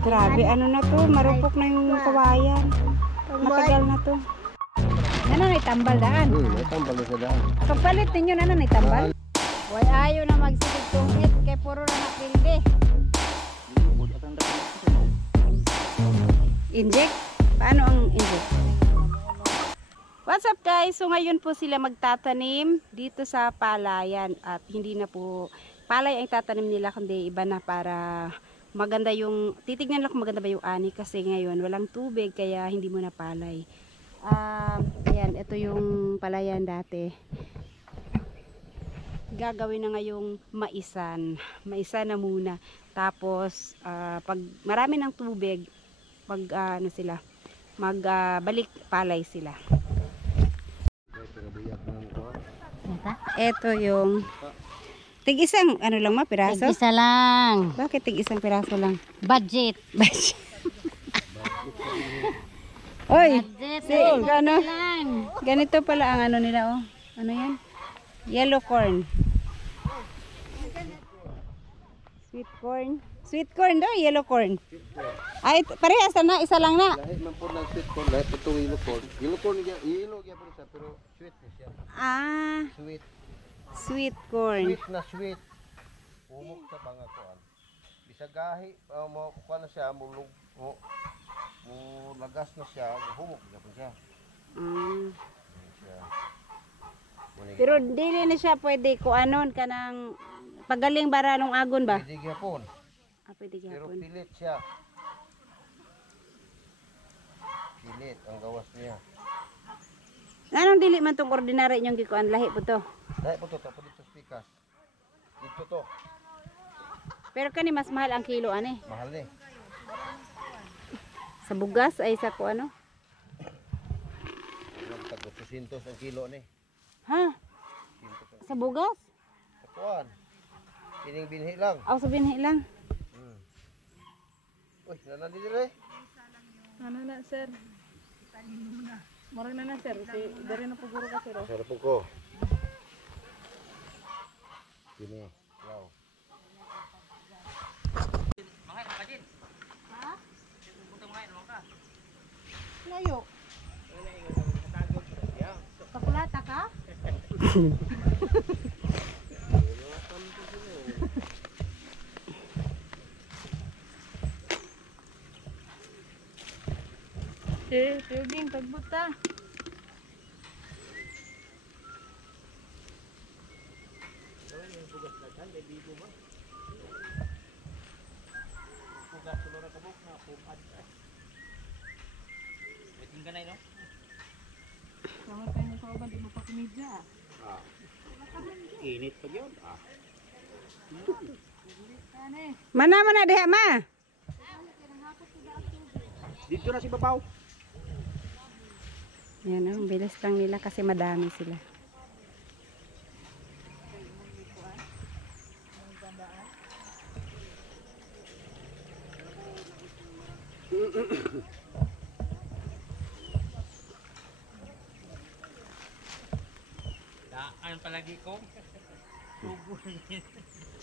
Grabe, ano na to? Marupok na yung kawayan. Matagal na to. Nanay tambal daan. May tambal na sa daan. Pagpalit ninyo nanay tambal. Way ayaw na magsigig tungit kay puro na napilde. Inject? Paano ang inject? What's up guys? So ngayon po sila magtatanim dito sa palayan at hindi na po palay ang tatanim nila kundi iba na para maganda yung titignan lang kung maganda ba yung ani kasi ngayon walang tubig kaya hindi mo na palay. Ayan, ito yung palayan dati. Gagawin na ngayong maisan. Maisan na muna. Tapos pag marami ng tubig ano sila magbalik palay sila. Ito yung tig-isang ano lang piraso? Tig-isa lang. Bakit tig-isang piraso lang? Budget. Budget. Oy, Budget. ganito pala ang ano nila oh. Ano yan? Yellow corn. Sweet corn. Sweet corn daw, yellow corn. Ay, parehas na, isa lang na. Lahat man po ng sweet corn, lahat itong yellow corn. Yellow corn, yellow po siya, pero sweet na siya. Ah, Sweet. sweet corn. Sweet na sweet. Umok sa bangakuan. Bisag gahi, mo kuan na siya, lagas na siya, humok na po siya. Pero dili na siya pwede kuanon kanang pagaling bara nung agon ba? Pwede gyapon. Pwede Pero gyapon. pilit siya. Pilit ang gawas niya. Anong dili man tong ordinary nyong gikuan lahi po to? Lahi po to, tapos dito spikas. Dito to, Pero kani mas mahal ang kilo ani. mahal ni. Sa bugas ay sa ko ano? Tag 800 ang kilo ni. Ha? Sa bugas? Sa kuan. Kining binhi lang. Aw sa binhi lang. Uy, nanan din dire. Ano na sir? Morang na sir, si dari na puguro ka sir. Sarap po ko. Sini, wow. Layo. Pakulata ka? Tiyuging, tagbuta. Sama tayo ng kauban, di mo pa kumidya. Init pa yun. Mana diha ma? Dito na si Babaw. Yan ang bilis lang nila kasi madami sila. Daan palagi ko.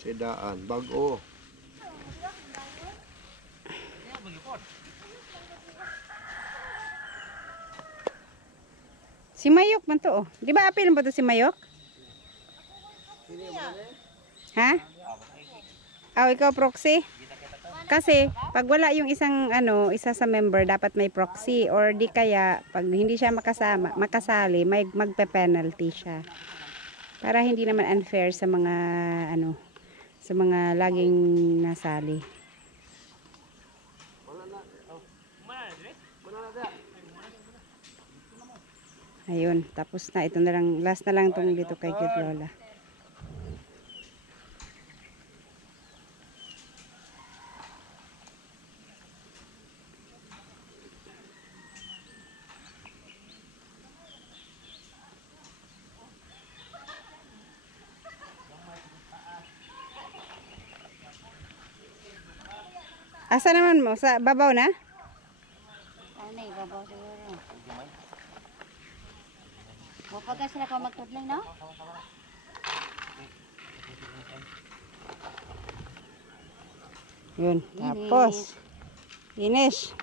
Sedaan, bago. Si Mayok man to oh. Di ba apil mo to si Mayok? Ha? Ikaw proxy? Kasi pag wala yung isang isa sa member dapat may proxy or di kaya pag hindi siya makasali, may magpe-penalty siya. Para hindi naman unfair sa mga sa mga laging nasali. Ayun, tapos na. Ito na lang, last na lang itong dito kay Cute Lola. Asa naman mo? Sa babaw na? Ano eh, babaw siguro. Mapagka sila pa magtudling, no? Yun, tapos Finish.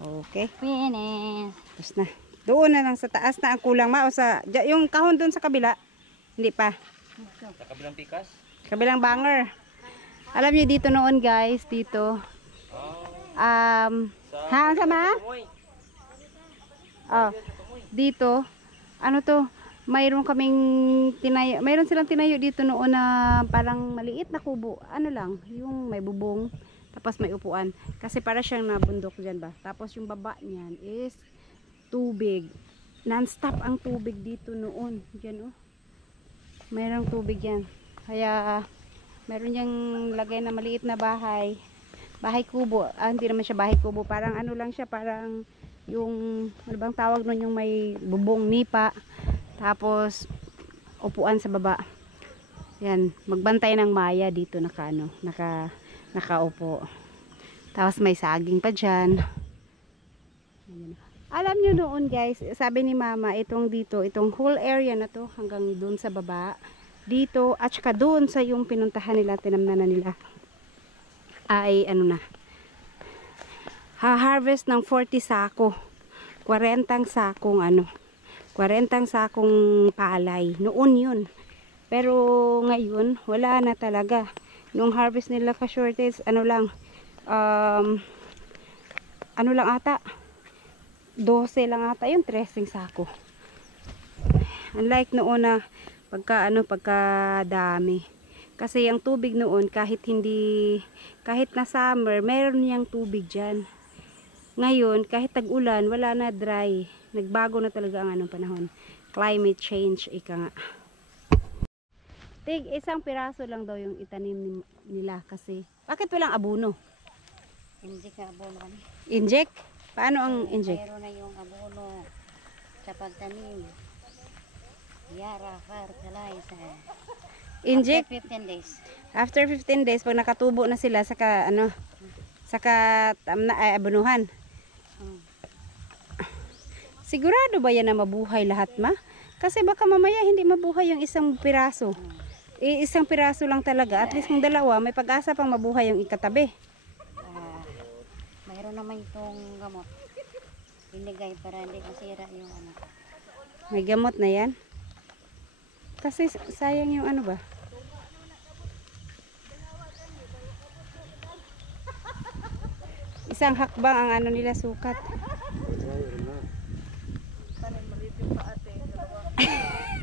Okay. Finish. Tapos na. Doon na lang sa taas na ang kulang ma o sa yung kahon doon sa kabila. Hindi pa. Sa kabilang pikas? Kabilang banger. Alam niyo dito noon guys, dito. Ha, sama? Oh, dito. Ano to? Mayroon kaming tinayo. Mayroon silang tinayo dito noon na parang maliit na kubo. Ano lang, yung may bubong. Tapos may upuan. Kasi para siyang nabundok dyan ba. Tapos yung baba niyan is tubig. Non-stop ang tubig dito noon. Diyan oh. Mayroong tubig yan. Kaya meron yang lagay na maliit na bahay. Bahay kubo. Hindi naman siya bahay kubo. Parang ano lang siya. Parang yung ano bang tawag nun, yung may bubong nipa. Tapos upuan sa baba. Yan. Magbantay ng maya dito nakaupo. Tapos may saging pa dyan. Alam nyo noon guys, sabi ni mama, itong dito, itong whole area na to hanggang doon sa baba, dito at saka doon sa yung pinuntahan nila, tinamnanan nila, ay ano na, ha-harvest ng 40 sako, 40 sakong ano, 40 sakong palay, noon yun. Pero ngayon, wala na talaga. Nung harvest nila ka-shortage, ano lang ata, 12 lang ata yung 13 sako. Unlike noon na pagka dami. Kasi ang tubig noon kahit na summer, meron niyang tubig diyan. Ngayon kahit tag-ulan, wala na, dry. Nagbago na talaga ang panahon. Climate change ika nga. Isang piraso lang daw yung itanim nila kasi. Bakit walang abono? Hindi ka abono kami. Inject? Paano ang inject? Meron na yung abono sa pagtanim. Yara, fertilizer. Inject? After 15 days. After 15 days, pag nakatubo na sila, saka abonuhan. Sigurado ba yan na mabuhay lahat ma? Kasi baka mamaya hindi mabuhay yung isang piraso. Isang piraso lang talaga. At least kung dalawa, may pag-asa pang mabuhay yung ikatabi. Mayroon naman itong gamot. Binigay para hindi masira yung ano. May gamot na yan. Kasi sayang yung ano ba? Isang hakbang ang ano nila sukat.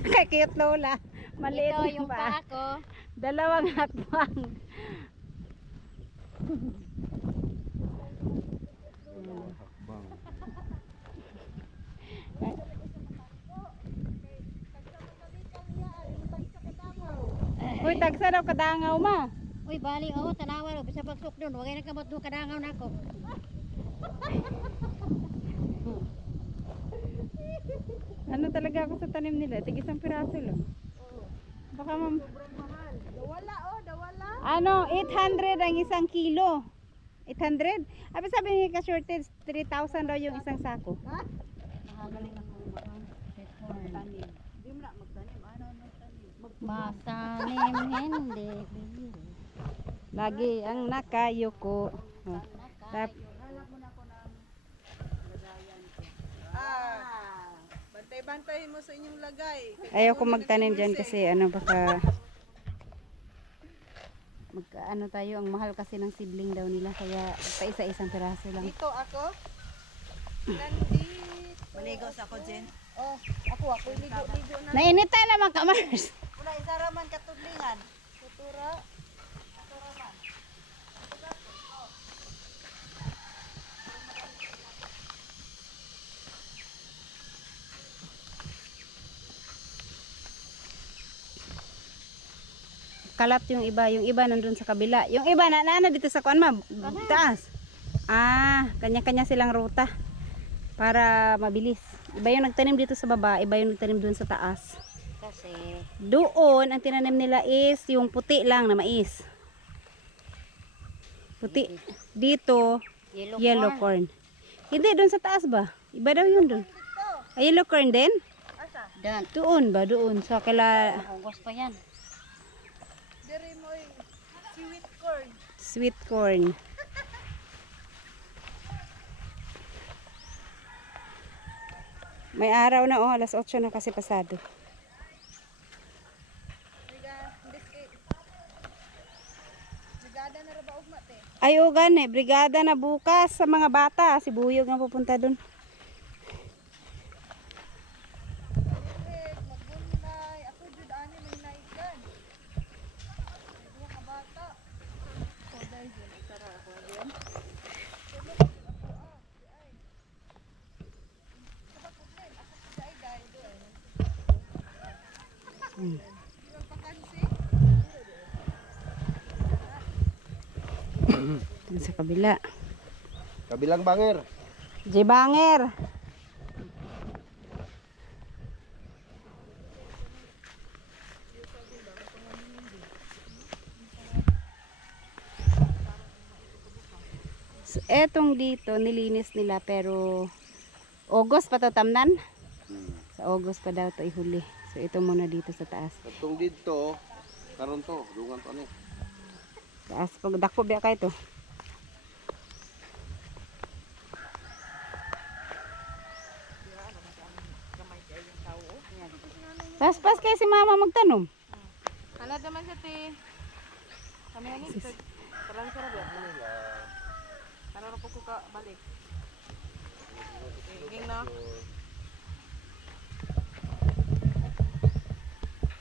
Kakiyot lola. Maliit Ito yung pa. paa ko. Dalawang hakbang. Uy, tagsa daw kadangaw ma. Uy, bali, tanawa. Bisa pagsuk doon. Huwag ay nakamot doon. Kadangaw na ako. Ano talaga ako sa tanim nila? Tig isang piraso lang. Baka mam... Dawala. Ano, 800 ang isang kilo. 800? Abi sabi ni ka-shortage, 3,000 daw yung isang sako. Nakagaling ako. Magtanim. Hindi mo na magtanim. Ano magtanim? Magtanim, hindi. Lagi ang nakayuko. Oh. Bantay-bantayin mo sa inyong lagay. Ayaw ko magtanim dyan kasi ano baka ano tayo, ang mahal kasi ng sibling daw nila kaya pa isa-isang piraso lang. Dito ako. Nandito. Maligaw sa ako, Jen. Oh, ako ligo na. Nainitan naman ka, Mars. Wala, isa raman katudlingan. Sutura. Kalat yung iba nandun sa kabila. Yung iba na dito sa kuan ma, taas. Kanya-kanya silang ruta para mabilis. Iba yung nagtanim dito sa baba, iba yung nagtanim dun sa taas. Kasi Doon ang tinanim nila is yung puti lang na mais. Puti. Dito yellow corn. Hindi dun sa taas ba? Iba daw yun dun. Yellow corn din? Dan. Doon ba? Doon. So kala August pa yan. Dere mo sweet corn. sweet corn. May araw na oh, alas 8 na kasi pasado. Brigada na rabaog mate. Ay o gani, brigada na bukas sa mga bata. Si Buyog ang pupunta dun. Magbunlay. Ako jud ani may naikan. Duha ka bata. So dahil yun, isara ako again. Dun sa kabila. Kabilang banger. Jibanger. So, etong dito, nilinis nila pero August pa to tamnan. Sa August pa daw to ihuli. So ito muna dito sa taas. Katong dito, karon to, dungan to ani. Taas pag dako biya kay to. Pas kay si mama magtanom. Ala naman sa ti. Kami ani parang sarap ya. Para ra po ko ka balik. Ging na.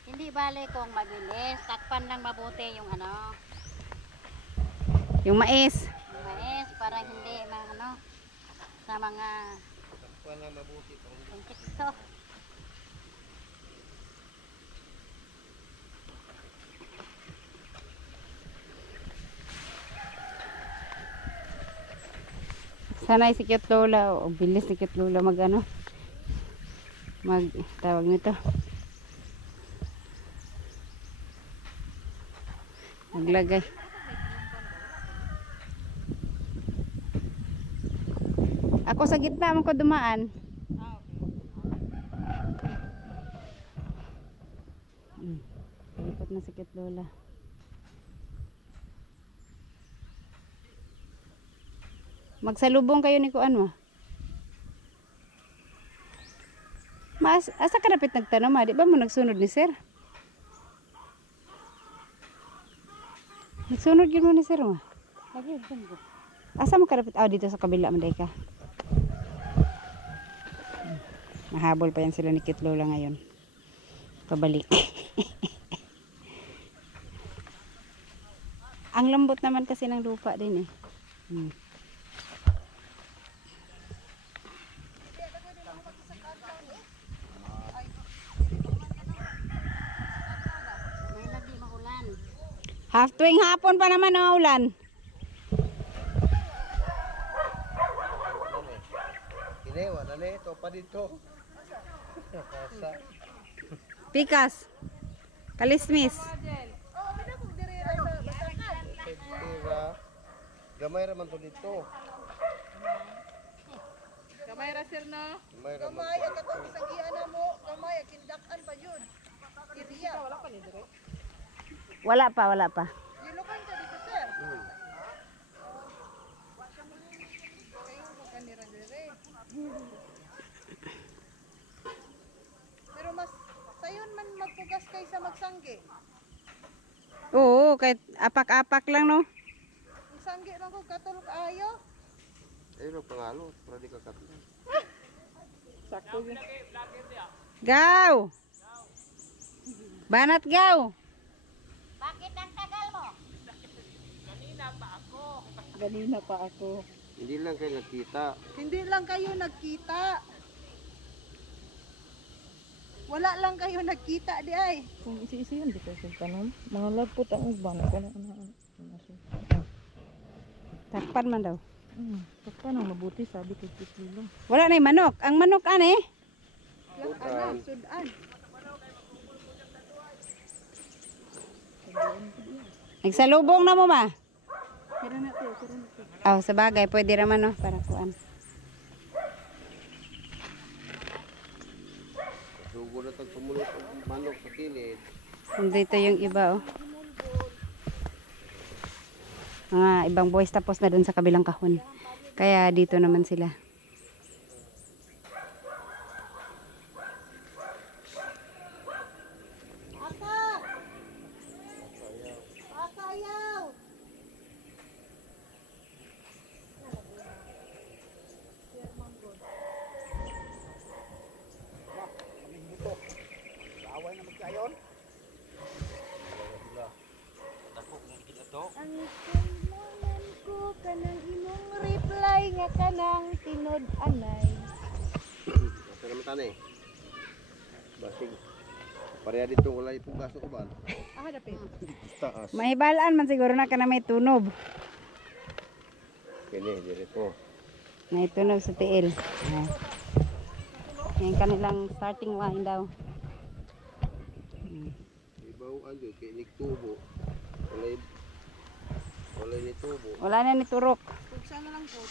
Hindi bale kung mabilis. Takpan lang mabuti yung ano. Yung mais. Yung mais para hindi ano sa mga Wala mabuti pang insekto. Sanay si Cute Lola o bilis si Cute Lola mag ano. Mag tawag nito. Maglagay. Ako sa gitna mo ko dumaan. Lipat na si Cute Lola. Magsalubong kayo ni Kuan mo. Mas asa ka dapat nagtanong ma? Di ba mo nagsunod ni sir? Nagsunod yun mo ni sir ma? Lagi bunggo. Asa mo ka dapat? Oh, dito sa kabila manday ka. Mahabol pa yan sila ni Cute Lola ngayon. Pabalik. Ang lambot naman kasi ng lupa din eh. May lagi maulan. Half tuwing hapon pa naman ang ulan. Kini wala na ito pa dito. Sa Pikas. Kalismis. tira. Gamay ra man to dito. Gamay ra sir no. Gamay ra man. Gamay ang katong isang giana mo. Gamay ang kindakan pa yun. Iriya. Wala pa ni dire. Wala pa. Gilukan ka dito sir. Kayo mo kanira dire. Pero mas sayon man magpugas kaysa magsangge. Oo, kahit apak-apak lang no. Ang sangge lang ko katulog ayo. Ayun ang pangalo, para di kakatlo. Sakto yun. Gaw! Banat gaw! Bakit ang tagal mo? Ganina pa ako. Hindi lang kayo nakita. Hindi lang kayo nagkita. Wala lang kayo nagkita di ay. Kung isi-isi yan, di ko sa tanong. Mga lapot ang uban. Ako na ano. Takpan man daw. Takpan ang mabuti, sabi ko lang. Wala na yung manok. Ang manok ane. Lang ana, sudan. Nagsalubong na mo ma. Oh, sa bagay, pwede raman no, para kuan. Sugo na tag pumulot ang manok sa kilid. Dito yung iba oh. Mga ibang boys tapos na dun sa kabilang kahon. Kaya dito naman sila. Anang tinod anay. Asa naman tani? Basig. Pareha dito wala itong gaso uban. Ah, dapit. Taas. Mahibalaan man siguro na ka na may tunob. Kini, dire po. May tunob sa tiil. Ayan. Yan kanilang starting line daw. Ibaw anjo kay nigtubo. Wala ni tubo. Wala na ni turok. Pugsa na lang po.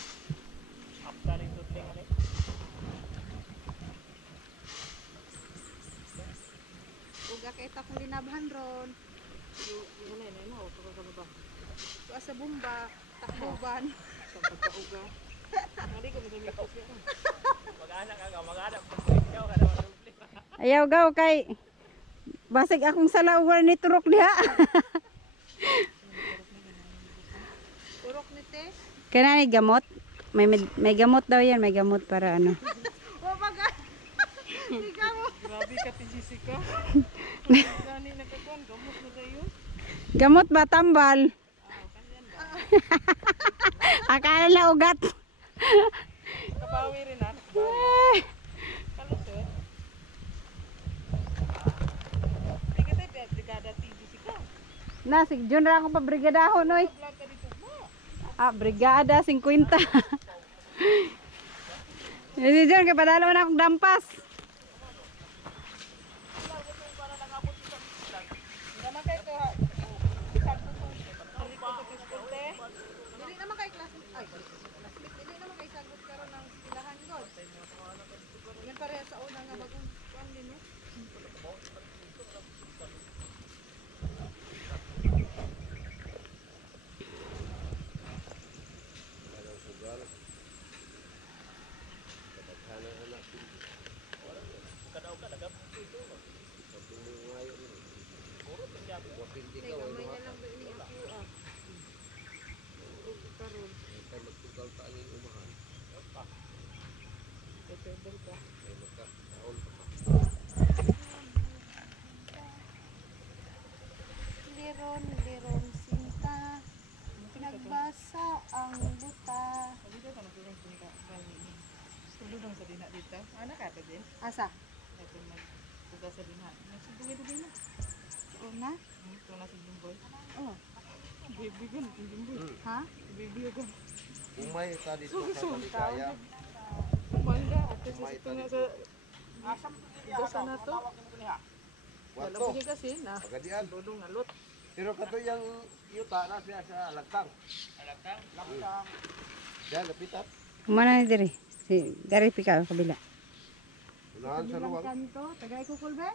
Uga kay ta kung linabahan ron. Tuwa sa bumba, takbuban. Ayaw gaw kay basig akong salawar ni turok diha. Urok ni te. Kana ni gamot. May gamot daw yan, may gamot para ano. O baga. Ikaw mo. Grabe ka Jessica. Gani nagkakuan gamot na dayo. Gamot ba tambal? Akala na ugat. Kabawi rin ah. Kalusot. Tika tayo brigada Jessica. Na, si Jun ra akong pabrigadahon, oy. Vlog ka dito mo. Ah, brigada, 50. Si Jun, kaya padala mo na akong dampas. Naman kayo to ha. Dili naman kay klase. Ay, dili naman kay sagot karon ng ilahan god. Yan pareha sa una nga bagong kuan din no. Kay gamay na lang ba ini ako ah. Karon. Kay magtugal ta ang umahan. Ay magkakaon pa ka. Liron, liron sinta. Nagbasa ang buta. Tulong sa dinha dito. Ana ka din. Asa? Ito magtuga sa dinha. Nagsubuhay din na. Una? Ito na si Jumboy. Oh. Baby gun, Jumboy. Ha? Baby gun. Umay ta dito sa Talikaya. Mangga at kasi Umay ito ta nga dito. sa basa na to. Wala Wato. po niya kasi na. Pagadian. Tulong alot. Pero kato yung yuta na siya sa lagtang. Lagtang? Lagtang. Yan, lapitat. Kumana ni diri. Si dari pika ang kabila. Unahan sa luwag. Kanto, tagay ko kulbe?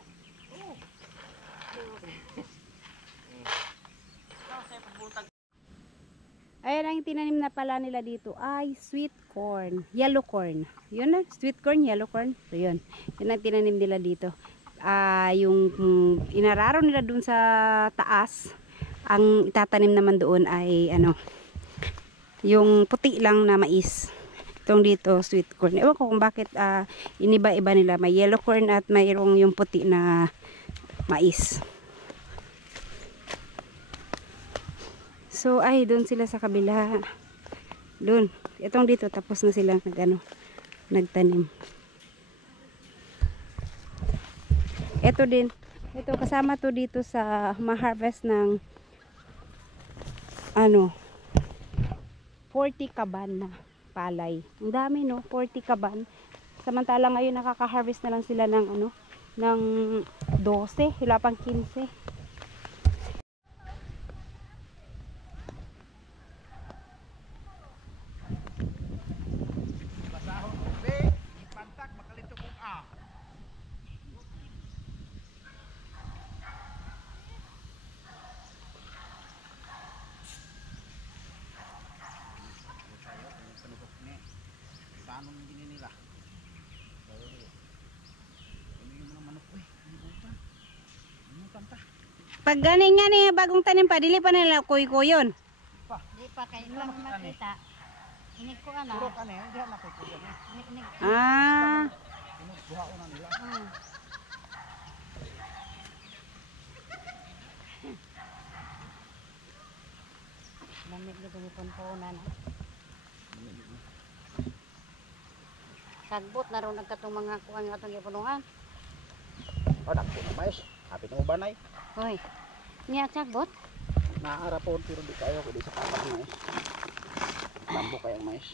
Ayan, ang tinanim na pala nila dito ay sweet corn, yellow corn. Yun na, sweet corn, yellow corn. So yun, yun ang tinanim nila dito. Yung inararo nila dun sa taas, ang itatanim naman doon ay ano, yung puti lang na mais. Itong dito, sweet corn. Ewan ko kung bakit iniba-iba nila. May yellow corn at mayroong yung puti na mais. So, ay, doon sila sa kabila. Doon. Itong dito, tapos na silang nagtanim. Ito din. Ito, kasama to dito sa ma-harvest ng 40 kaban na palay. Ang dami, no? 40 kaban. Samantala ngayon, nakaka-harvest na lang sila ng ng 12. Wala pang 15. Pag ganing nga ni bagong tanim pa, dili pa nila kuy-kuyon. Di pa kayo lang makita. Ini ko ana. Puro ka na, hindi na ko ko. Ah, Buhaon na nila. Lamig na gumipon po na. Sagbot na ron nagkatong mga kuwan nga itong ipunungan. Oh, dako na mais. Hapit mo banay. Hoy, niya sagbot? Naarapon pero di kayo kundi sa kapat mais. Tambo kayang mais.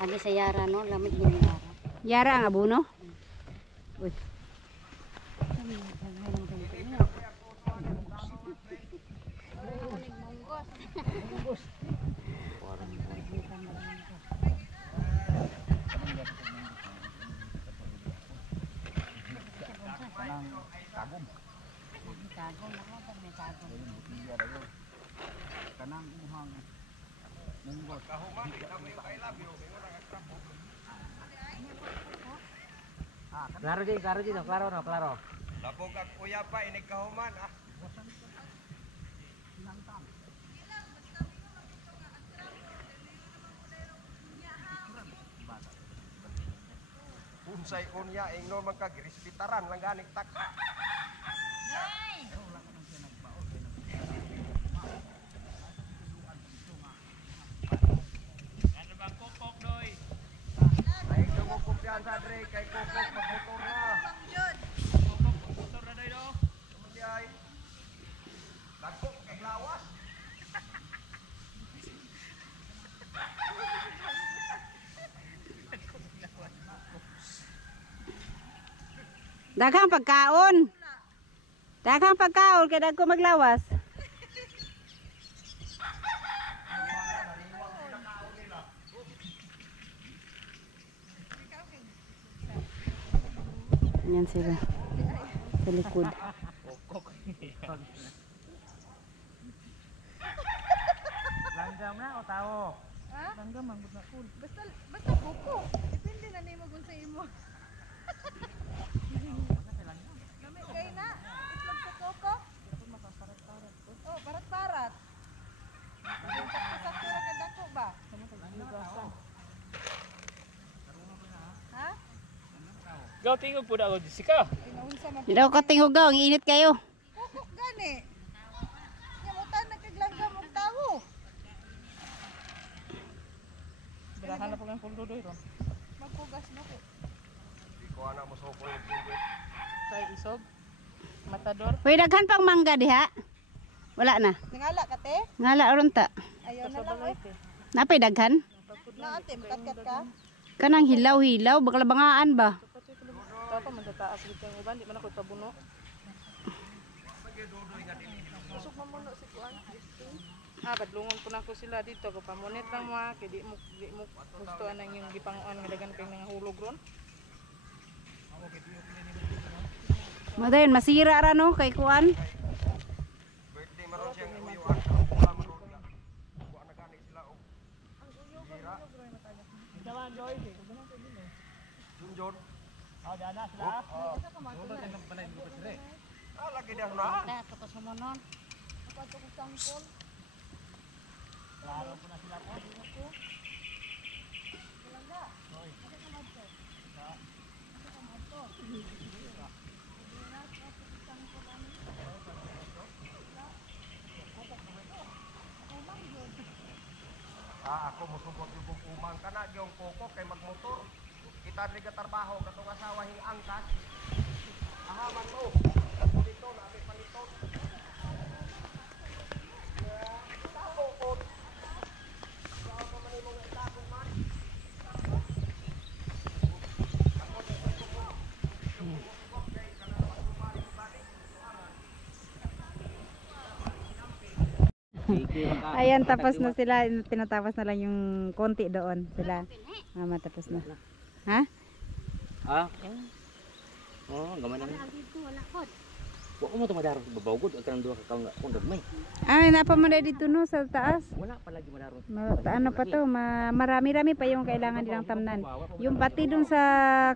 Agi sa Yara no, lamig din yung Yara. Yara ang abono? Uy. Kanang kagom. Tagong na mo, may tagong. Iya dayo. Kanang imuhang munggos. Klaro din, klaro no, klaro. Labog ang kuya pa, inig kahuman. Unsay unya, ingnon man kag respetaran lang ganing tak. Ay, kumupyan sa Dre, kay Kokok, magmotor na. Motor na dayo. Ay. Dagko kay lawas. Daghang pagkaon. Daghang pagkaon kay dagko maglawas. Yan sila. Sa likod. Langgam na o tao? Ha? Langgam man gud na cool. Basta kuko. Depende na nimo kung sa imo. Lami kay na. Itlog sa kuko. Oh, parat-parat. Sakto ra ka dako ba? Ha? Gaw tingog pud ako Jessica. Pinaunsa man Di daw ko tingugaw, ang init kayo. kuko gani. Yamutan nagkaglanggam og tawo. Birahan na pag ang pundo doy ron. Magpugas na ko. Di ko ana mo sokol ng pinggit. Kay isog. Matador. Uy, daghan pang mangga diha. Wala na. Ningala ka te? Ngala aron ta. Ayaw na Sa lang. balay Oh. te. Napay daghan. Na ate, makatkat ka. Kanang hilaw-hilaw, bakla bangaan ba? Tao pa man sa taas gid kang uban, di man ako pabuno. Usok man mo si kuan. Badlungon ko na ko sila dito ko pamunit lang mo kay di mo gusto anang yung gipanguan nga dagan kay nangahulog ron. Madayon masira ra no kay kuan. Birthday maron siyang uyuan. Wala man ron nga. Wa na gani sila og. Junjon. Ah, lagi dah na. Na, ito pa sumunon. Ako musubot yung umang kana yung Kokok kay magmotor. Kita rin trabaho katong asawa hing angkas. Ahaman mo. Palito na abi palito. Ayan, tapos na sila. Tinatapos na lang yung konti doon sila. Mama, tapos na. Ha? Ah? Oh, gaman na. Dito wala pod. Wa ko mo tumadaro sa babaw gud kanang duha ka kaon nga gagmay. Ay, napa mo na dito no sa taas. Wala pa lagi madaro. Ano pa to, marami-rami pa yung kailangan nilang tamnan. Yung pati dun sa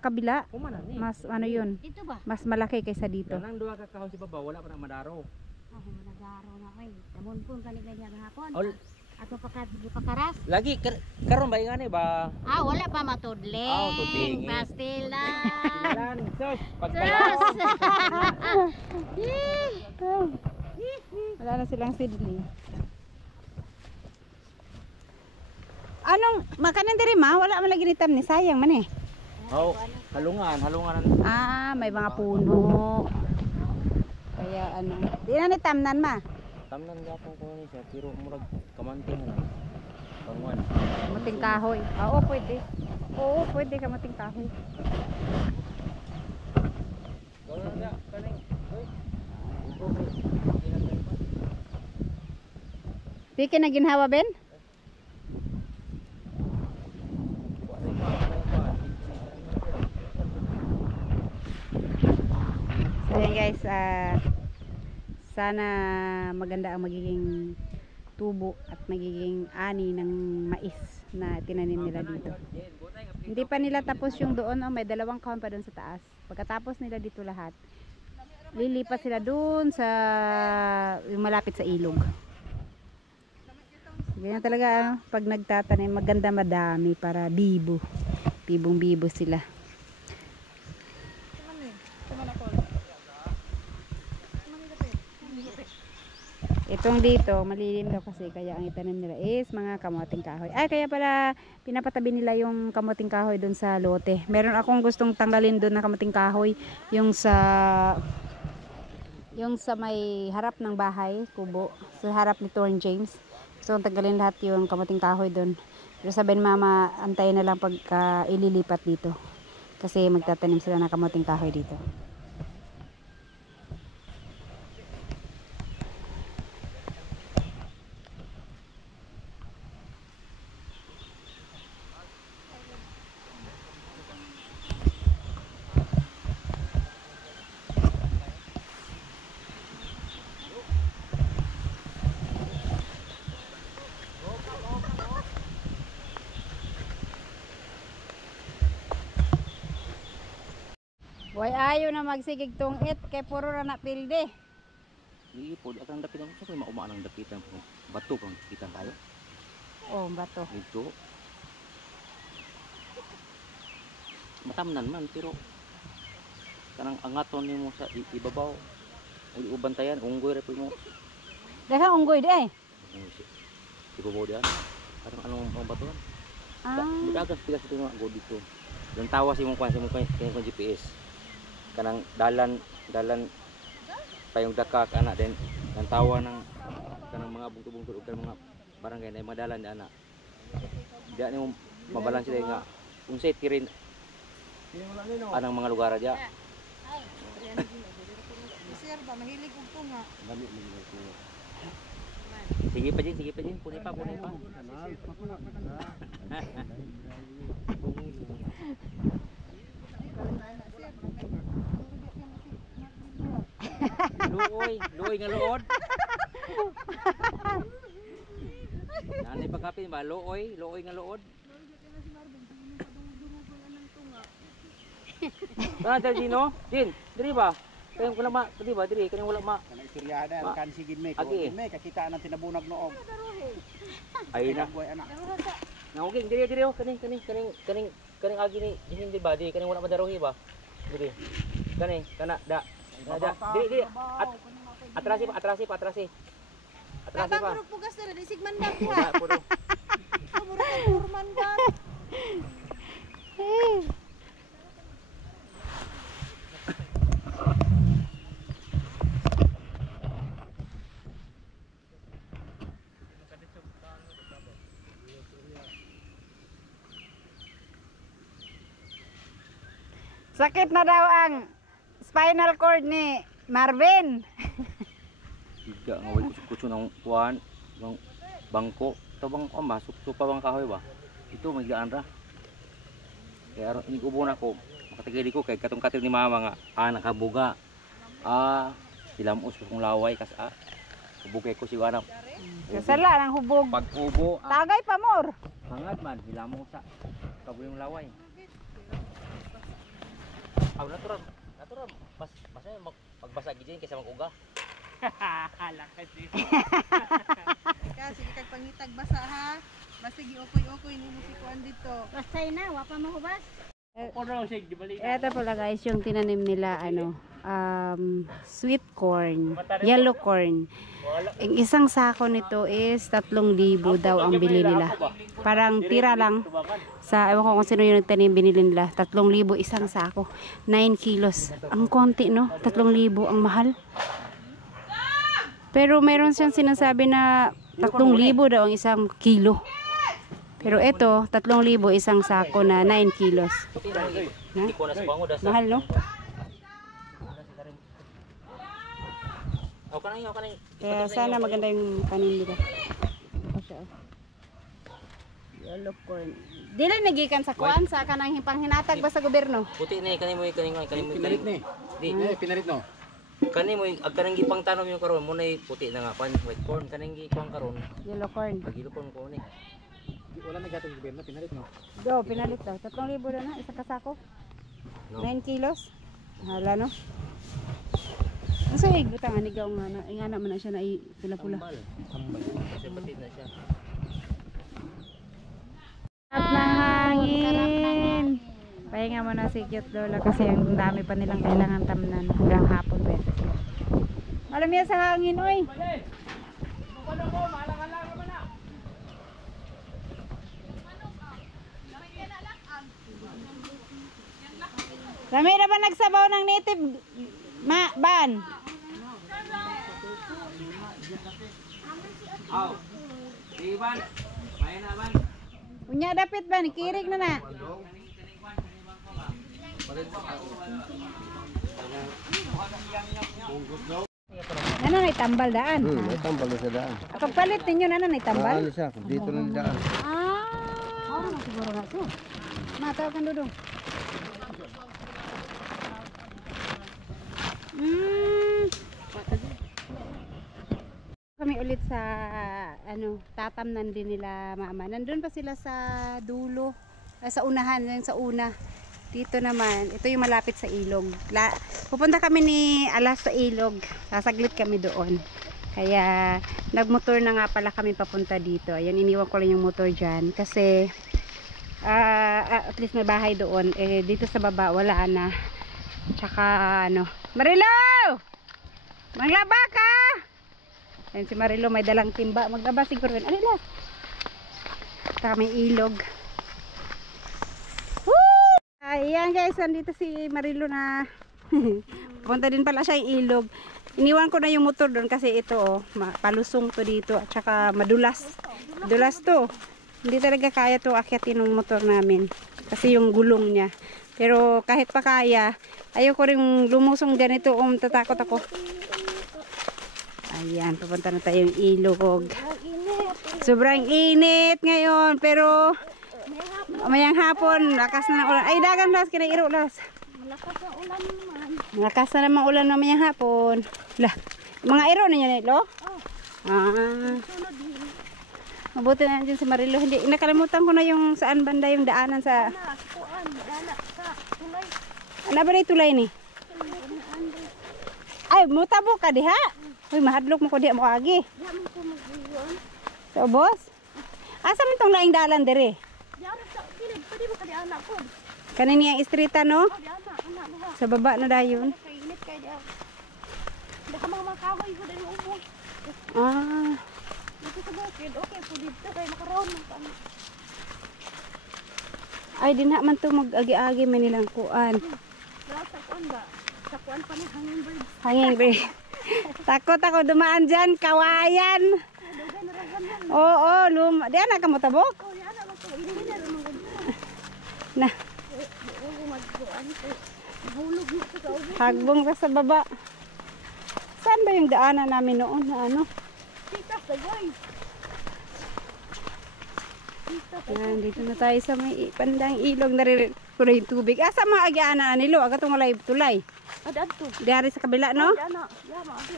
kabila, Kumanan ni. mas ano yun, Dito ba? mas malaki kaysa dito. Kanang duha ka kaon sa babaw wala pa na madaro. Oh, nagaro na oy. Damon pun kani ganyan hapon. Ol, Ato pakaras. lagi karon ba ingani ba? Ah, wala pa matudling. Ah, tudling. Pastil na. Lan, sus, Sus. Wala na silang seedling. Anong, makanan diri ma? Wala man lagi nitam ni sayang man eh. Oh, halungan ang Ah, may mga puno. Kaya ano. Di na ni tamnan ma. tamnan gapon ko ni siya pero murag kamanting na. Banguan. Kamuting kahoy. Oo, pwede. Oo, pwede kamuting kahoy. Gawin na kaning. Oy. Di ka na ginhawa, Ben? So yan guys, sana maganda ang magiging tubo at magiging ani ng mais na tinanim nila dito. Hindi pa nila tapos yung doon, may 2 kahon pa doon sa taas. Pagkatapos nila dito lahat, lilipat sila doon sa yung malapit sa ilog. Ganyan talaga ano, pag nagtatanim, maganda madami para bibo. Bibong-bibo sila. Itong dito, malilim daw kasi kaya ang itanim nila is mga kamoting kahoy. Ay, kaya pala pinapatabi nila yung kamoting kahoy doon sa lote. Meron akong gustong tanggalin doon na kamoting kahoy, yung sa may harap ng bahay, kubo, sa harap ni Torn James. So, tanggalin lahat yung kamoting kahoy doon. Pero sabihin mama, antayin na lang pagka ililipat dito. Kasi magtatanim sila ng kamoting kahoy dito. Way ayo na magsigig tong it kay puro ra na pilde. Iipod atang dapitan sa may maumaan ang dapitan po. Bato kang dapitan tayo. Oh, bato. Dito. Matamnan man pero kanang angaton nimo sa ibabaw. Uli ubantayan unggoy ra po mo. Deka unggoy di ay. Ibabaw diyan. Parang anong pambatuan? Ah. Dagas tigas ito nga go dito. Dan tawas imong kwan sa imong kay GPS. Kanang dalan pa yung daka kana din ang tawa ng kanang mga bungtod-bungtod ug mga barangay na mga dalan ana. Diya nimo mabalan sila nga unsay tirin anang mga lugar dia. Sir ba mahilig og tunga. Sige pa din, punay pa. Luoy nga luod. Nanay pagkapin ba luoy nga luod. Dino, diri ba? Kaya wala ma, di ba diri kani wala ma. Kana istoryada kan sigid me ko Agi. me kakita nang tinabunag noog. Ay na. Boy anak. Nauging diri oh kaning agi ni hindi ba di kaning wala madaruhi ba? Diri. Kana da. Diri. Atrasi pa. Atrasi pa. Tatang pugas na di sigman na Wala ha. po do. Mura ka kurman ba? Sakit na daw ang spinal cord ni Marvin. Tiga nga way kusog ng kuan, ng bangko. Ito bang masuk pa bang kahoy ba? Ito magigaan ra. Kaya aron inigubo na ko. Makatigili ko kay katong katil ni mama nga anak kabuga. Silamos ko kung laway kas kubugay ko si anak. Kasala ng hubog. Pag-ubo, Tagay pa more. hangad man hilamo sa kabuyong laway. Natural. Basta magbasa gid kaysa mag-uga. Kasi kag pangitag basa ha. Basta gi-okoy-okoy nimo si kuan dito. Basta na, wa pa mahubas. Eto pala guys, yung tinanim nila sweet corn, yellow corn. Ang isang sako nito is 3,000 daw ang bili nila. Parang tira lang sa, ewan ko kung sino yung nagtanim, binili nila. 3,000 isang sako. 9 kilos. Ang konti, no? 3,000 ang mahal. Pero meron siyang sinasabi na 3,000 daw ang isang kilo. Pero ito, 3,000 isang sako na 9 kilos. Na? Mahal, no? Kaya sana maganda yung kanin nila. Yellow corn. Di lang nagikan sa kuan sa kanang panghinatag ba sa gobyerno? Puti na kanin mo Pinarit ni. Di. Pinarit no. Kani mo ag kanang gipang tanom yung karon mo na puti na nga pan white corn kanang gipang karon. Yellow corn. Pagilo corn ko ni. Wala na gatong gobyerno, pinarit no. Do, pinalit daw. 3,000 daw na isa kasako. No. 9 kilos. Hala no. Asa igutang ani gaw nga na ingana man na siya na pula-pula. Ambal. Kasi pati na siya. Sarap ng hangin. Pahinga mo na si cute Lola kasi ang dami pa nilang kailangan tamnan hanggang hapon pa. Alam niya sa hangin oy. Rami na ba nagsabaw ng native ban? Aw. Iban. Bayan na ban. Unya dapit ba ni kirig na na. Ano na tambal daan? May tambal na sa daan. Pagpalit ninyo na na tambal? Ano siya? Dito na ni daan. Ah, na siguro na to. Mataw kan dudong. Kami ulit sa tatamnan din nila mama. Nandun pa sila sa dulo, sa unahan, yung sa una. Dito naman, ito yung malapit sa ilog. Pupunta kami ni Alas sa ilog. Sasaglit kami doon. Kaya nagmotor na nga pala kami papunta dito. Ayan, iniwan ko lang yung motor dyan kasi at least may bahay doon. Dito sa baba wala na. Tsaka Marilo! Maglaba ka! Ayan si Marilo may dalang timba. Maglaba siguro rin. Alila! Tsaka may ilog. Woo! Ayan guys, nandito si Marilo na punta din pala siya yung ilog. Iniwan ko na yung motor doon kasi ito palusong to dito at saka madulas. Dulas to. Hindi talaga kaya to akyatin ng motor namin kasi yung gulong niya. Pero kahit pa kaya, ayoko rin lumusong ganito, tatakot ako. Ayan, papunta na tayong ilog. Sobrang init ngayon, pero mayang hapon, lakas na ng ulan. Ay, dagan las, kinairo las. Lakas na naman ulan mamayang hapon. Lah, mga iro na yan, lo? Mabuti na dyan si Marilo. Hindi, nakalimutan ko na yung saan banda yung daanan sa... Ano ba na tulay ni? Ay, mutabo ka diha. Uy, mahadlok mo ko diha mo agi. So, boss? Asa man itong laing dalan dire? Kanin yung istrita, no? Sa baba na dayon. Ah. Ay, di na man ito mag-agi-agi man nilang kuan. Hanging bird. Takot ako dumaan dyan, kawayan. Oo, diyan na ka mo tabok? Na. Hagbong ka sa baba. Saan ba yung daanan namin noon na ano? Yan, dito na tayo sa may pandang ilog. Naririnig ko na yung tubig. Asa mga agianan nilo? Aga itong walay tulay. Dari sa kabila, no?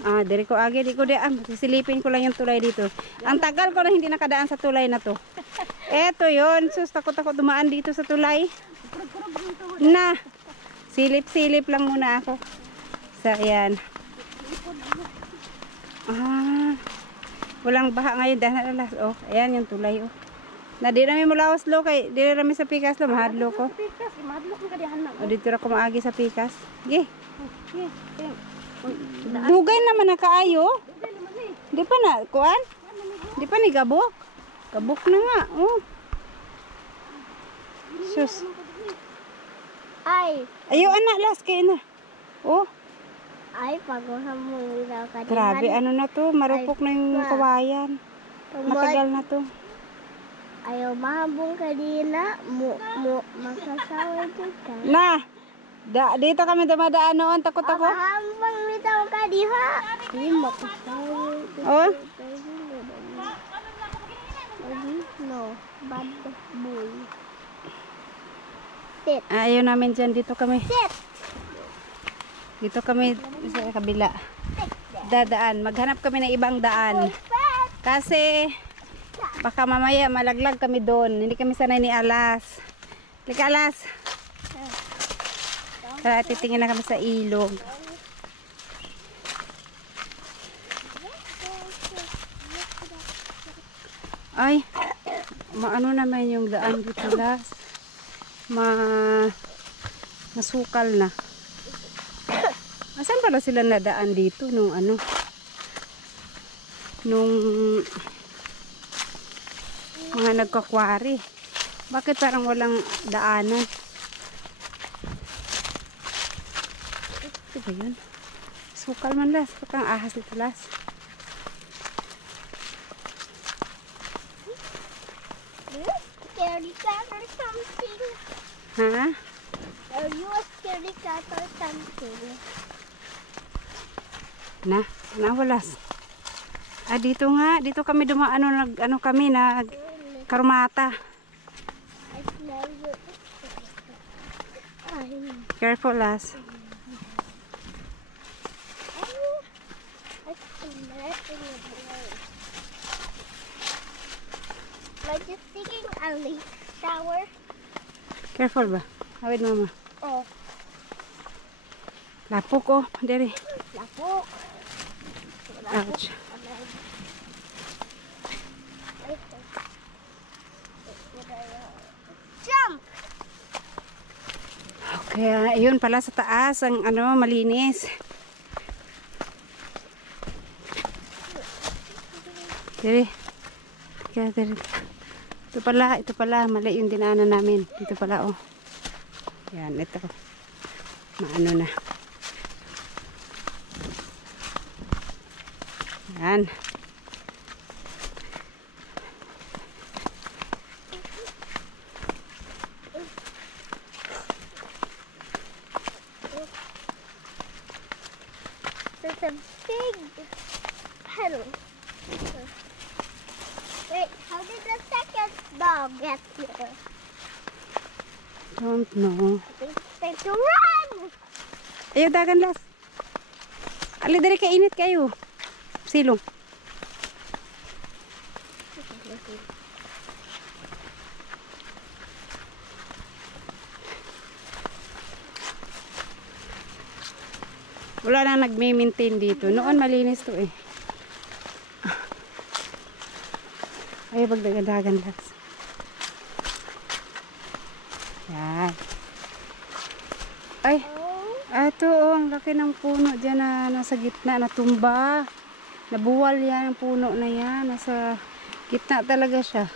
Dari ko agi. Di ko diyan. Sisilipin ko lang yung tulay dito. Ang tagal ko na hindi nakadaan sa tulay na to. Eto yun. Sus, takot-takot dumaan dito sa tulay. Na. Silip-silip lang muna ako. So, ayan. Walang baha ngayon. Dahil alas. Oh, ayan yung tulay. Oh. Na di namin mulawas lo kay di namin sa pikas lo mahadlo ko. O dito ra ko maagi sa pikas. Ge. Dugay naman na kaayo. Di pa na, kuan? Di pa ni gabok. Gabok na nga, oh. Sus. Ay, Ayo anak, last kayo na. Oh, ay, paguhan mo daw ka. grabe, ano na to, marupok na yung kawayan. Matagal na to. Ayaw mahabong ka dina, magsasawa dito. Na, dito kami dumadaan noon, takot ako. Mahabang bitaw ka diha. Hindi magsasawa dito. Oh, No, bad boy. ayaw namin dyan, dito kami. Sit. Dito kami sa kabila. Dadaan, maghanap kami ng ibang daan. Kasi, baka mamaya malaglag kami doon. Hindi kami sanay ni Alas. Lika Alas. Tara, titingin na kami sa ilog. Ay, maano naman yung daan dito, Las. Masukal na. Asan pala sila nadaan dito nung ano? Nung mga nagkakwari. Bakit parang walang daanan? Ito ba yun? Sukal man, Las. Bakang ahas dito, Las. Scaredy cat or something? Ha? Are you a scaredy cat or something? Nawalas. Ah, dito nga. Dito kami dumaan. Ano kami, karumata. I smell you. Ay. Careful, Las. I smell it in the blood. Like just taking a late shower. Careful ba? Hawid, mama. Oh, Lapok, oh. Dere. lapok. Ouch. Jump! Okay, ayun pala sa taas. Ang ano, malinis. Dere. Teka, dere. Ito pala. Mali yung dinaanan namin. Dito pala, oh. Yan, ito. Maano na. Yan. There's a big pedal. Wait, how did the second dog get here? Don't know. I think it's time to run! Ayaw, dagan, Las. Ali, dere, kainit kayo. Silong. Wala na nagme-maintain dito. Noon malinis to eh. Ay, pagdagadagan, Las. Yan. Ay, ito oh, ang laki ng puno dyan na nasa gitna, natumba. Nabuwal yan ang puno na yan. Nasa gitna talaga siya.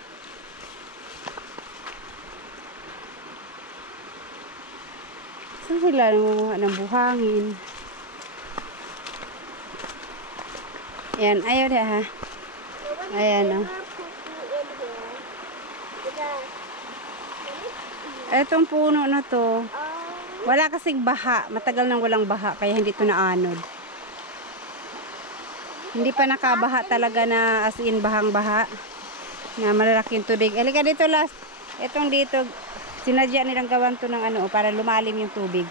Saan sila nangunguha ng buhangin? Ayan, ayaw na ha. Ayan o. Etong puno na to, wala kasing baha. Matagal nang walang baha, kaya hindi to naanod. Hindi pa nakabaha talaga na as in bahang-baha. Na malalaking tubig. Halika dito, Las. Etong dito, sinadya nilang gawan to ng ano, para lumalim yung tubig.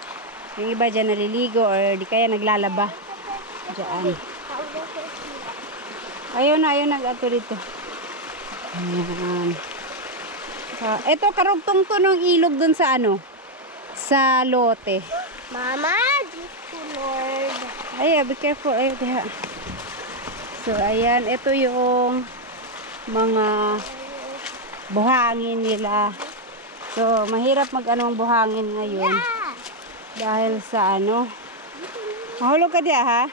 Yung iba dyan naliligo or di kaya naglalaba. Diyan. Ayun na ato dito. Ayan. So, ito karugtong to ng ilog dun sa ano? Sa lote. Mama, just to Lord. Ay, be careful. Ay, diha. So, ayan. Ito yung mga buhangin nila. So, mahirap mag-anong buhangin ngayon. Dahil sa ano? Mahulog ka diya ha?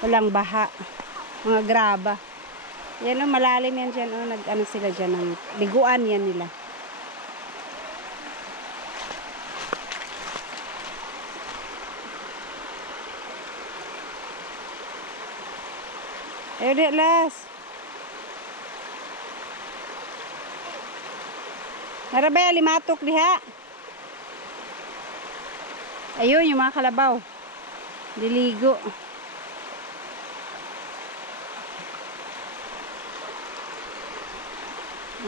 Walang baha. Mga graba. Yan o, malalim yan dyan o. Nag-ano sila dyan. Ng liguan yan nila. Ayo dek las. Narabay limatok diha. Ayun yung mga kalabaw. Diligo.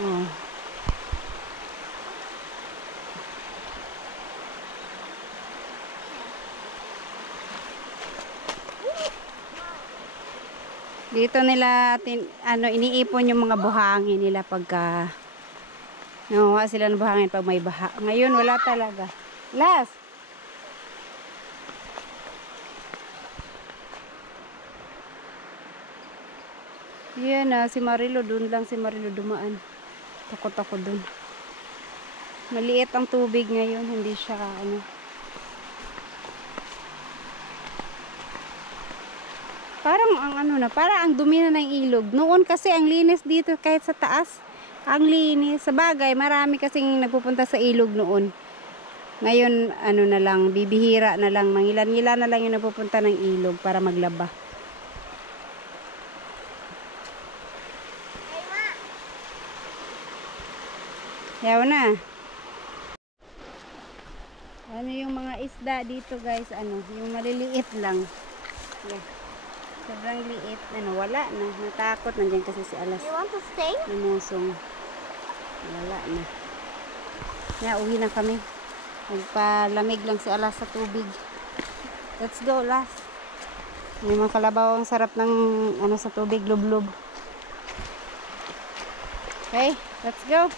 Oh. Dito nila iniipon yung mga buhangin nila pagka nakuha sila ng buhangin pag may baha. Ngayon wala talaga. Las. Yan na si Marilo doon lang si Marilo dumaan. Takot ako doon. Maliit ang tubig ngayon, hindi siya ano. Parang ang parang ang dumi na ng ilog. Noon kasi ang linis dito kahit sa taas. Ang linis. Sa bagay, marami kasing nagpupunta sa ilog noon. Ngayon, na lang, bibihira na lang. Mangilan-ngilan na lang yung nagpupunta ng ilog para maglaba. Yaw na. Ano yung mga isda dito guys, yung maliliit lang. Yeah. Sobrang liit. Wala na. Natakot. Nandiyan kasi si Alas. You want to stay? Lumusong. Wala na. Uwi na kami. Magpalamig lang si Alas sa tubig. Let's go, Alas. Yung mga kalabaw ang sarap ng sa tubig, lublob. Okay, let's go.